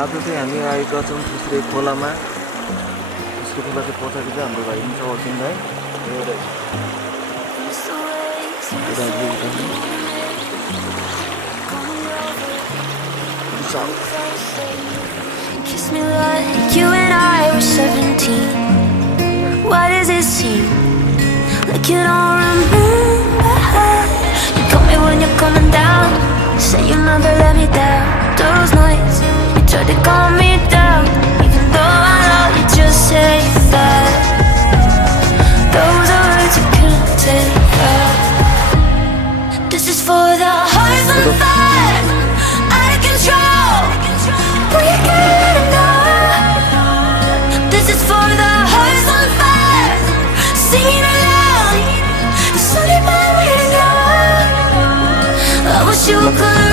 आज चाहिँ हामी आएका छौँ फुस्रे खोलामा। फुस्रे खोला चाहिँ पछाडि चाहिँ हाम्रो भाइ पनि छ वर्किङ है। Kiss me like you and I were 17. Why does it seem like you don't remember? You call me when you're coming down. Say you'll never let me down. Those nights you tried to calm me down, even though I know you just say that. Those are words you couldn't take out. This is for the hearts on fire, out of control. We gotta know. This is for the hearts on fire, singing aloud. It's only my way to know. I wish you could.